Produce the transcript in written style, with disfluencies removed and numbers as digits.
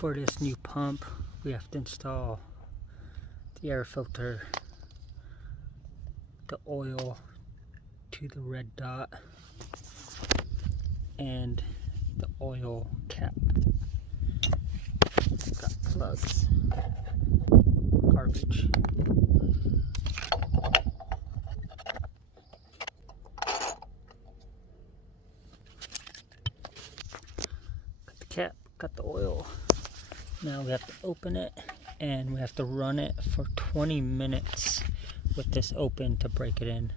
For this new pump, we have to install the air filter, the oil to the red dot, and the oil cap. Got plugs, garbage. Got the cap, got the oil. Now we have to open it, and we have to run it for 20 minutes with this open to break it in.